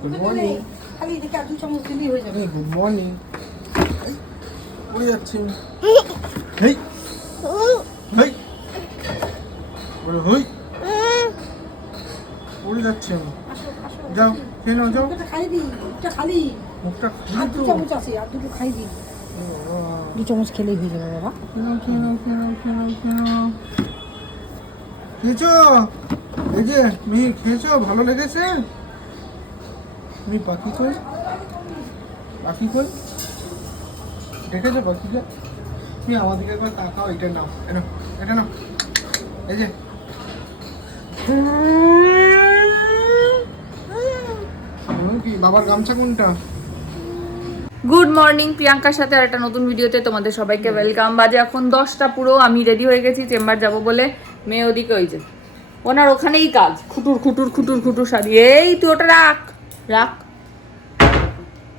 Good morning খালি এদিকে আর দু চামচ দিলেই হয়ে যাবে গুড মর্নিং যাচ্ছি হেই হেই বলে হই পড়ে যাচ্ছি আমি আসো আসো যাও খেয়ে নাও যাও খাই দিই মুখটা খালি মুখটা আর দু চামচ আছে আর দুটো খাই দিই। দু চামচ খেলেই হয়ে যাবে বাবা। খেয়ে নাও খেয়ে নাও খেয়ে নাও খেয়ে নাও খেয়ে নাও। খেয়েছো? এই যে মিহি খেয়েছো? ভালো লেগেছে? পাখি কই পাখি কই দেখেছ পাখিকে তুমি আমাদেরকে একবার তাকাও, এটা নাও এটা নাও এই যে। বাবার গামছা কোনটা? গুড মর্নিং প্রিয়াঙ্কার সাথে আর একটা নতুন ভিডিওতে তোমাদের সবাইকে ওয়েলকাম বাজে এখন দশটা পুরো, আমি রেডি হয়ে গেছি, চেম্বার যাব বলে। মেয়ে ওদিকে ওই যে। ওনার ওখানেই কাজ। খুটুর খুটুর খুটুর খুটুর সাজিয়ে এই তুই ওটা রাখ রাখ।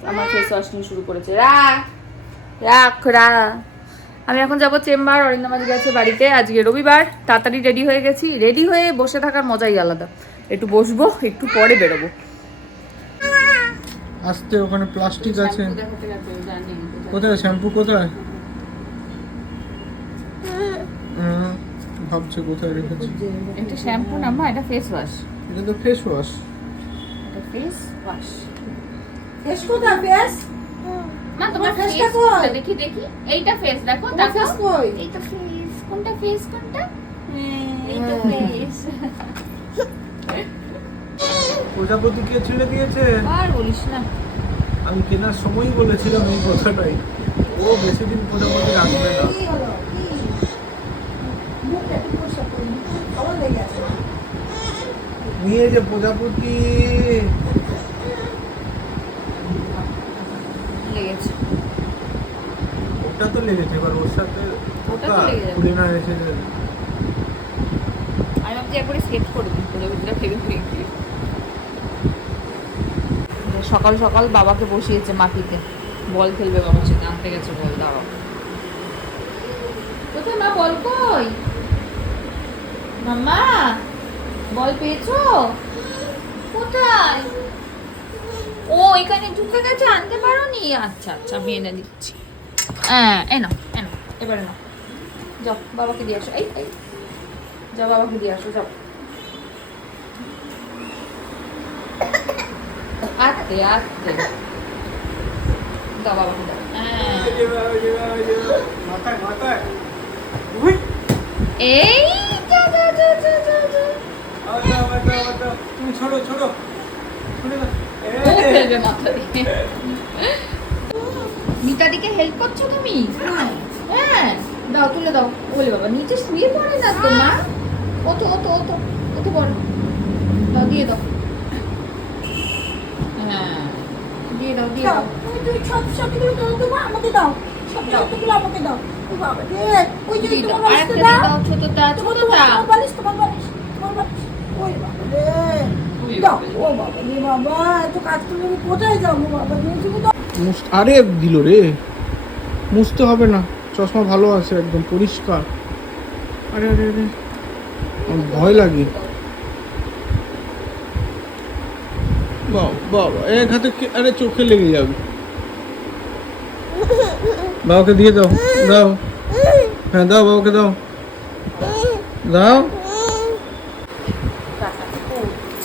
আমার ফেস ওয়াশ নিয়ে শুরু করেছে। রাখ রাখ রাখ আমি এখন যাব চেম্বার অরিন্দমাজ গেছে বাড়িতে। আজকে রবিবার তাড়াতাড়ি রেডি হয়ে গেছি। রেডি হয়ে বসে থাকার মজাই আলাদা। একটু বসবো একটু পরে বেরোবো। আসতে ওখানে প্লাস্টিক আছে। কোথায়? শ্যাম্পু কোথায় হুম, ভাবছে কোথায় রেখেছি? এটা শ্যাম্পু না মা এটা ফেস ওয়াশ এটা তো ফেস ওয়াশ এটা ফেস ওয়াশ ফেস কোথায় ফেস মা তোমার তোমার ফেস face টা কই? দেখি দেখি। এইটা ফেস দেখো দেখো। ফেস কই? এইটা ফেস কোনটা ফেস কোনটা? এইটা ফেস প্রজাপতি কে ছেড়ে দিয়েছে? আর বলিস না। আমি কেনার সময়ই বলেছিলাম এই কথাটাই। ও বেশি দিন প্রজাপতি রাখবে না কি হলো কি মুখটা একটু পরিষ্কার করে নিই। খাবার লেগে আছে নিয়ে যে প্রজাপতি। লেগেছে। ওটা তো লেগেছে এবার ওর সাথে ওটা। খুলে না এসে আমি ভাবছি একবারে সেট করে দিই প্রজাপতিটা ফেলে ফেলে দিয়ে সকাল সকাল বাবাকে বসিয়েছে মাটিতে। বল খেলবে বাবার সাথে আনতে গেছে বল দাঁড়াও। কোথায় মা? বল কই? মাম্মা? বল পেয়েছ? কোথায়? ও এখানে ঢুকে গেছে আনতে পারোনি? আচ্ছা আচ্ছা আমি এনে দিচ্ছি। হ্যাঁ এনো এনো এবারে নাও। যাও বাবাকে দিয়ে আসো এই এই। যাও বাবাকে দিয়ে আসো যাও। আস্তে আস্তে। দাও বাবাকে দাও। হ্যাঁ। এই যা যা যা যা যা। তুমি ছোড়ো ছোড়ো মিতাদিকে হেল্প করছ তুমি? হ্যাঁ দাও তুলে দাও। বলে বাবা নিচে শুয়ে পড়ে না তো মা? অত অত অত অত বড় দাও দিয়ে দাও। হ্যাঁ দিয়ে দাও দিয়ে দাও। তুমি তুমি সব সবগুলো দাও তোমার আমাকে দাও সব সবগুলো আমাকে দাও। বাবা রে ওই যে তোমার দিয়ে দাও ছোটটা। তোমার বালিশ তোমার বালিশ তোমার বালিশ। আরে দিল রে। মুছতে হবে না। চশমা ভালো আছে একদম, পরিষ্কার। আরে আরে আরে। ভয় লাগে। বাবা এক হাতে আরে চোখে লেগে যাবে। বাবাকে দিয়ে দাও। দাও। হ্যাঁ দাও বাবাকে দাও। দাও ও,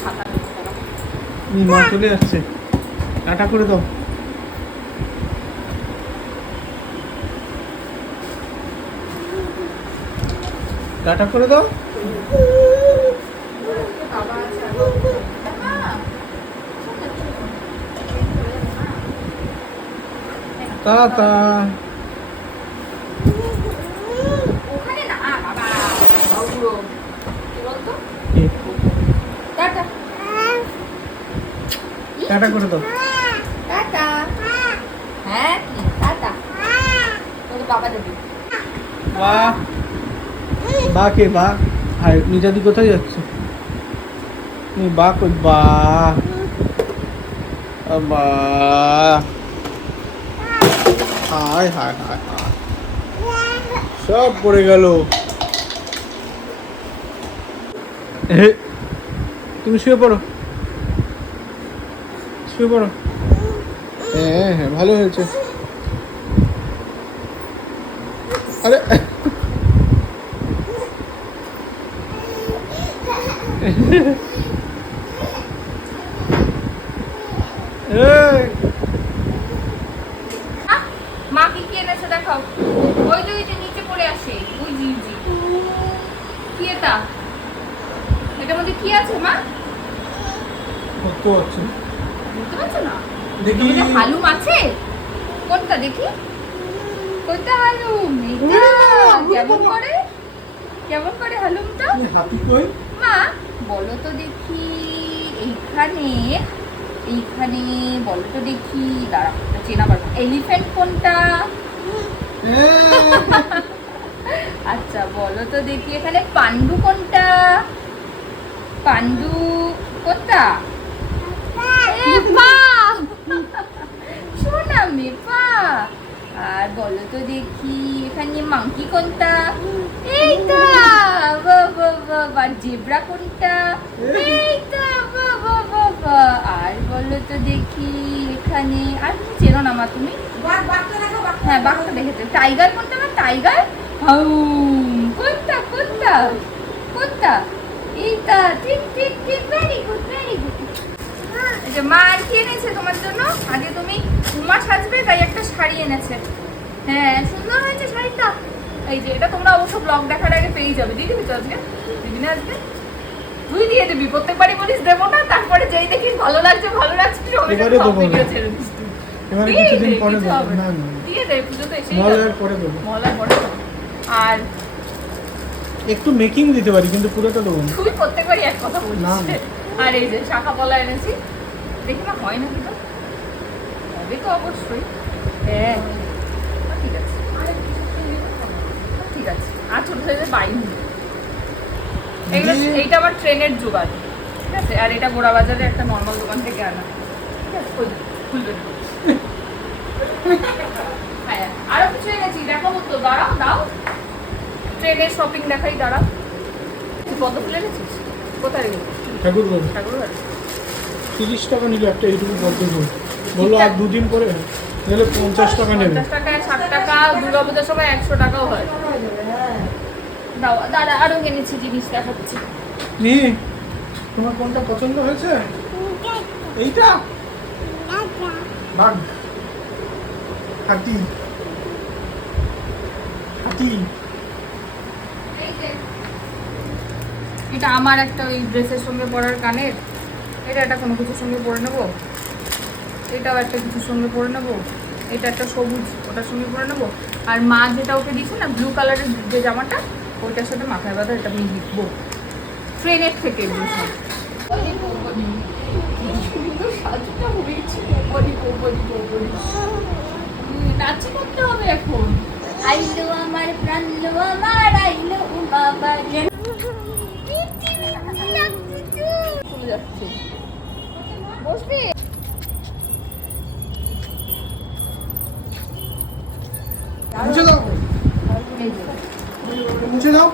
ছাতা নিয়ে দাও। ই, মা চলে আসছে। টাটা করে দাও। টাটা করে দাও। টাটা ওখানে না বাবা বাবুরো কি বলতো কি? টাটা টাটা করে দাও। টাটা। হ্যাঁ? টাটা। তোর বাবা দেবে বাহ। বা কে বা? আর নিজাদি কোথায় যাচ্ছে? নি বা কই? বা। বা। হায় হায় হায় হায়। সব পড়ে গেল। এ, তুমি শুয়ে পড়ো। শুয়ে পড়ো। হ্যাঁ হ্যাঁ ভালো হয়েছে। আরে। মা কি কি এনেছে দেখাও। ওই নিচে পড়ে আসে ওই কি এটা? এটার মধ্যে কি আছে মা? কত আছে? বুঝতে পারছ না? দেখি। হালুম আছে? কোনটা দেখি? কোনটা হালুম? কেমন করে? কেমন করে হালুমটা? হাতি কই? মা বলো তো দেখি। এইখানে এইখানে বলো তো দেখি। দাঁড়া চেনা পারব এলিফ্যান্ট কোনটা? আচ্ছা বলো তো দেখি। এখানে পান্ডু কোনটা? পান্ডু কোনটা এ পা শোনা মে আর বলো তো দেখি এখানে মাংকি কোনটা? এইটা বাহ জেব্রা কোনটা? এইটা বাহ বাহ আর বলো তো দেখি এখানে আর কিছু চেনো না মা তুমি? হ্যাঁ বাঘটা দেখেছে টাইগার কোনটা না টাইগার হাউম কোনটা কোনটা? কোনটা? এইটা ঠিক ঠিক ঠিক ভেরি গুড ভেরি গুড এই যে মা আর কি এনেছে তোমার জন্য? আগে তুমি উমা সাজবে তাই একটা শাড়ি এনেছে। হ্যাঁ সুন্দর হয়েছে শাড়িটা। এই যে এটা তোমরা অবশ্য ব্লগ দেখার আগে পেয়ে যাবে। দিয়ে দিবি তো আজকে? দিবি না আজকে? তুই দিয়ে দিবি প্রত্যেকবারই বলিস দেবো না তারপরে যেই দেখিস ভালো লাগছে ভালো লাগছে video ছেড়ে দিস এবারে কিছুদিন পরে দেবো। না। না। না। দিয়ে দে পুজো তো এসেই মহলার পরে দেবো। মহলার পরে আর একটু মেকিং দিতে পারি কিন্তু পুরোটা দেবো তুই প্রত্যেকবারই এক কথা বলিস। আর এই যে শাখা পলা এনেছি দেখি না হয় নাকি তো? হবে তো অবশ্যই। হ্যাঁ। ঠিক আছে। ঠিক আছে। আর ছোট বাইন এগুলো দিয়ে- এইটা আমার ট্রেনের জোগাড়। ঠিক আছে? আর এটা গোড়া বাজারে একটা নর্মাল দোকান থেকে আনা। ঠিক আছে? খুল- খুলবে। না। হ্যাঁ আরও কিছু এনেছি। দেখাবো তো। দাঁড়াও দাও ট্রেনের শপিং দেখাই দাঁড়াও। তুই পদ্ম ফুল এনেছিস? কোথায় ঠাকুর ঠাকুর বাড়ি? তিরিশ টাকা নিলে একটা এইটুকু পদ্ম ফুল বলল আর দুদিন পরে গেলে পঞ্চাশ টাকা নেবে। পঞ্চাশ টাকায় ষাট টাকা দুর্গা পূজার সময় একশো টাকাও হয়। দাও দাঁড়া আরও কিনেছি জিনিস দেখাচ্ছি। নি তোমার কোনটা পছন্দ হয়েছে? এইটা? বাঘ। হাতি। হাতি। এটা আমার একটা ওই ড্রেসের সঙ্গে পরার কানের। এটা একটা কোনো কিছুর সঙ্গে পরে নেব? এটাও একটা কিছুর সঙ্গে পরে নেব? এটা একটা সবুজ, ওটার সঙ্গে পরে নেব? আর মা যেটা ওকে দিয়েছে না ব্লু কালারের যে জামাটা, ওইটার সাথে মাথায় বাঁধা এটা আমি লিখব। ট্রেনের থেকে নাচি করতে হবে এখন আইলো আমার প্রাণ আমার আইলো বাবা চলে যাচ্ছে বসবি? মুছে দাও। মুছে দাও।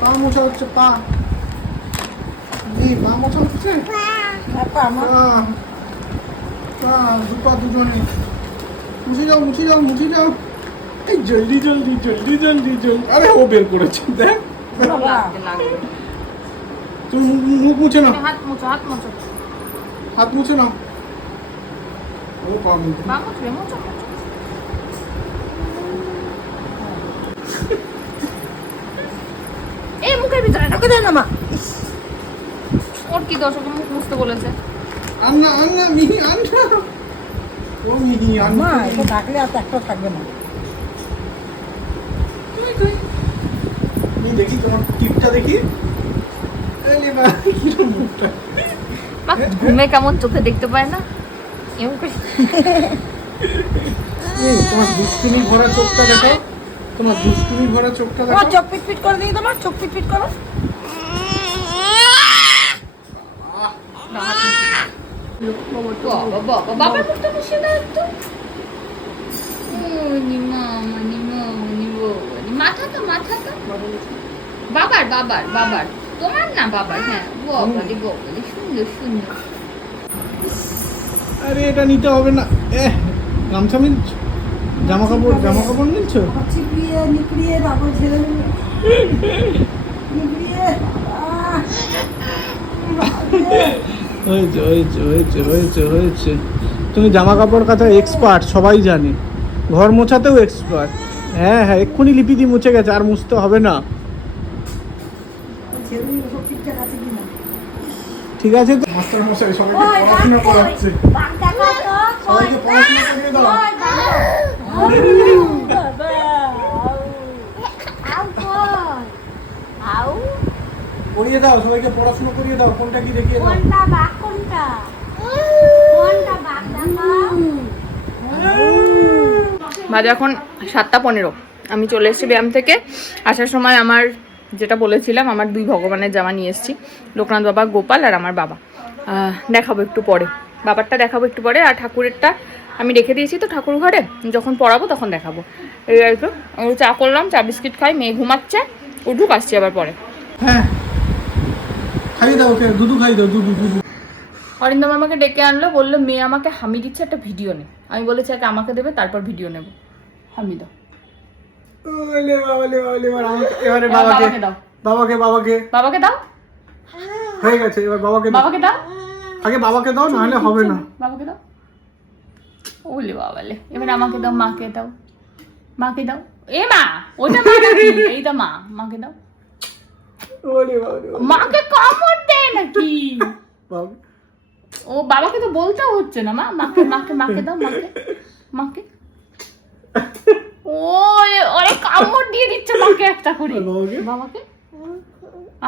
পা মোছা হচ্ছে পা। পা মোছা হচ্ছে? বাবা আমার পা পা দু পা দুজনে। মুছে যাও মুছে যাও মুছে যাও এই জলদি জলদি জলদি জলদি জলদি। আরে ও বের করেছে দেখ। তুমি মুখ- মুছে নাও। হাত মোছো হাত মোছো। হাত মুছে নাও। ও পা মুছে মোছো। এই মুখের ভিতরে ঢুকে দেন না মা। ওর কি দোষ? ওকে মুখ মুছতে বলেছে। আন্না আন্না মিহি আন্না। ও মিহি আন্না। মা এটা ডাকলে আর তো একটা থাকবে না। তুই তুই। আমি দেখি তোমার টিপটা দেখি। এই বা, মুখটা। মা ঘুমে কেমন চোখে দেখতে পায় না? এমন করে। তোমার দুষ্টুমি ভরা চোখটা দেখো তোমার দুষ্টুমি ভরা চোখটা তোমার দেখো চোখ করে দিই তোমার চোখ করো। মুখটা বসে দাও একটু। বাবার বাবার বাবার। তোমার না বাবার হ্যাঁ সুন্দর সুন্দর। আরে এটা নিতে হবে না। এ গামছা মিলছ? জামা কাপড় জামা কাপড় মিলছ? চিপিয়ে ছেড়ে দেবে নিকড়িয়ে আহ! হয়েছে হয়েছে হয়েছে হয়েছে হয়েছে। তুমি জামা কাপড় কাচা এক্সপার্ট সবাই জানে। ঘর মোছাতেও এক্সপার্ট হ্যাঁ হ্যাঁ এক্ষুনি লিপি দিয়ে মুছে গেছে আর মুছতে হবে না ছেড়ে দিবে সব ঠিকঠাক আছে কিনা ঠিক আছে তো? মাস্টার মশাই সবাইকে পড়াশোনা করাচ্ছে? সবাইকে পড়াশোনা করিয়ে দাও? করিয়ে সবাইকে পড়াশোনা করিয়ে দাও। কোনটা কি দেখিয়ে দাও? কোনটা বাঘ কোনটা? কোনটা বাঘ বাজে এখন সাতটা পনেরো। আমি চলে এসেছি ব্যায়াম থেকে। আসার সময় আমার যেটা বলেছিলাম আমার দুই ভগবানের জামা নিয়ে এসেছি। লোকনাথ বাবা গোপাল আর আমার বাবা। দেখাবো একটু পরে। বাবারটা দেখাবো একটু পরে আর ঠাকুরেরটা আমি রেখে দিয়েছি তো ঠাকুর ঘরে যখন পড়াবো তখন দেখাবো। এই আর চা করলাম চা বিস্কিট খাই মেয়ে ঘুমাচ্ছে। উঠুক আসছি আবার পরে। হ্যাঁ। খাইয়ে দাও ওকে দুধু খাইয়ে দাও দুধু দুধু। অরিন্দম আমাকে ডেকে আনলো বলল মেয়ে আমাকে হামি দিচ্ছে একটা ভিডিও নে। আমি বলেছি আগে আমাকে দেবে তারপর ভিডিও নেব। হামি দাও। ওলে বাবালে এবার আমাকে এবারে বাবাকে বাবাকে দাও। বাবাকে বাবাকে। বাবাকে দাও? হয়ে গেছে এবার বাবাকে দাও। বাবাকে দাও? আগে বাবাকে দাও নাহলে হবে না। বাবাকে দাও? ওলে বাবালে এবার আমাকে দাও মাকে দাও। মাকে দাও। এ মা ওটা মা নাকি? এইটা মা মাকে দাও। ওলে বাবালে। মাকে কামড় দেয় নাকি? বাবা- ও বাবাকে তো বলতেও হচ্ছে না মা। মাকে মাকে মাকে দাও মাকে মাকে। ও দিচ্ছে একটা করে। বাবাকে? বাবাকে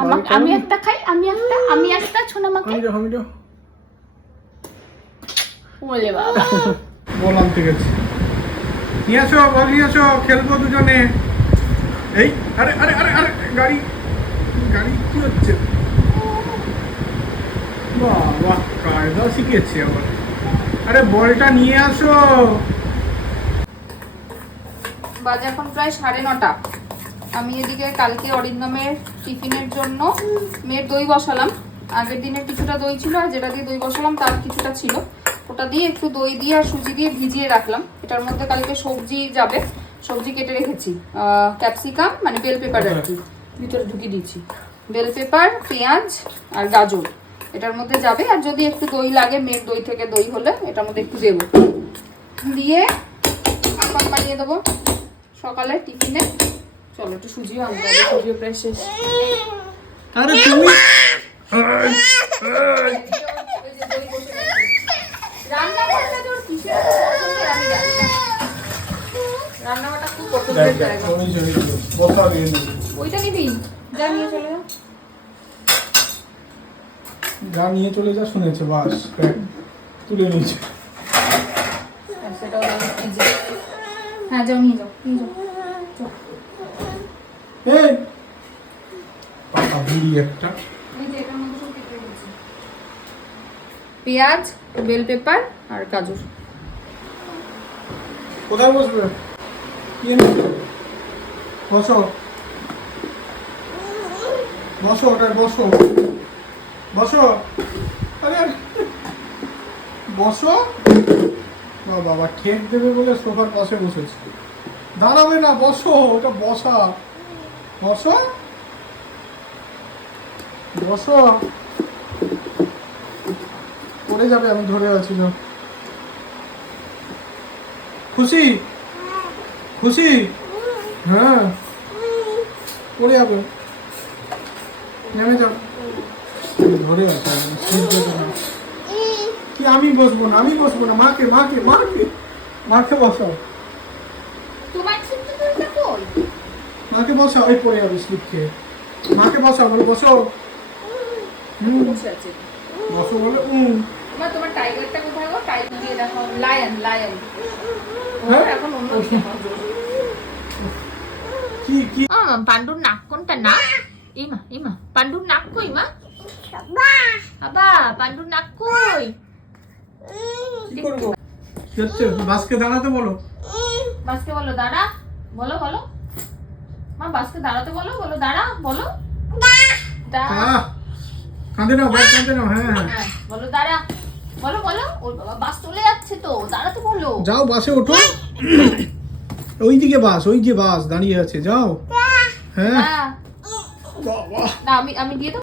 আমাকে আমি একটা খাই আমি একটা আমি একটা ছোনা মাকে আমি যাও আমি যাও। ওলে বাবা। বললাম ঠিক আছে নিয়ে আসো বল নিয়ে আসো খেলব দুজনে। এই আরে আরে আরে আরে গাড়ি। গাড়ি কি হচ্ছে? বাহ বাহ কায়দা শিখেছি আবার। আরে বলটা নিয়ে আসো। বাজে এখন প্রায় সাড়ে নটা। আমি এদিকে কালকে অরিন্দমের টিফিনের জন্য মেয়ের দই বসালাম। আগের দিনের কিছুটা দই ছিল আর যেটা দিয়ে দই বসালাম তার কিছুটা ছিল। ওটা দিয়ে একটু দই দিয়ে আর সুজি দিয়ে ভিজিয়ে রাখলাম। এটার মধ্যে কালকে সবজি যাবে। সবজি কেটে রেখেছি। ক্যাপসিকাম মানে বেল পেপার আর কি। ভিতরে ঢুকিয়ে দিয়েছি। বেল পেপার, পেঁয়াজ আর গাজর। এটার মধ্যে যাবে। আর যদি একটু দই লাগে, মেয়ের দই থেকে দই হলে এটার মধ্যে একটু দেবো। দিয়ে বানিয়ে দেবো সকালে টিফিনে। চলো একটু সুজিও আনতে হবে সুজিও প্রায় শেষ। আরে তুমি খুব ওইটা নিবি যা নিয়ে চলে যা। যা নিয়ে চলে যা শুনেছে বাস তুলে নিয়েছে। সেটাও। হ্যাঁ যাও নিয়ে যাও নিয়ে যাও। এই। বুড়ি একটা। পেঁয়াজ বেল পেপার আর গাজর। কোথায় বসবে? বসো। বসো ওটা বসো। বসো। আরে আরে। বসো? না বাবা ঠেক দেবে বলে সোফার পাশে বসেছে। দাঁড়াবে না বসো ওটা বসা। বসো। বসো। পড়ে যাবে, আমি ধরে আছি খুশি? খুশি? হ্যাঁ। পড়ে যাবে। নেমে যাও। ধরে আছে। কি, আমি বসবো না? আমি বসবো না? মাকে মাকে মাকে মাকে বসাও। তোমার মাকে বসাও ওই পড়ে যাবে স্লিপ খেয়ে মাকে বসাও বলে বসো। বসে আছে। বসো বলে হুম তোমার টাইগারটা কোথায় গো? টাইগার দিয়ে দেখো। লায়ন লায়ন হ্যাঁ? এখন অন্য কি কি? পান্ডুর নাক কোনটা? না ইমা ইমা পান্ডুর নাক কই মা? বাবা। পান্ডুর নাক কই? কি করব? বাসকে দাঁড়াতে বলো। বাসকে বলো দাঁড়া। বলো বলো। বাসকে দাঁড়াতে বলো বলো দাঁড়া বলো। কাঁদে নাও ব্যাগ কাঁদে নাও হ্যাঁ হ্যাঁ। হ্যাঁ, বলো দাঁড়া। বলো বলো ওর বাবা বাস চলে যাচ্ছে তো দাঁড়াতে বলো। যাও বাসে ওঠো। ওই দিকে বাস ওই যে বাস দাঁড়িয়ে আছে যাও। হ্যাঁ। হ্যাঁ। বাবা না আমি আমি দিয়ে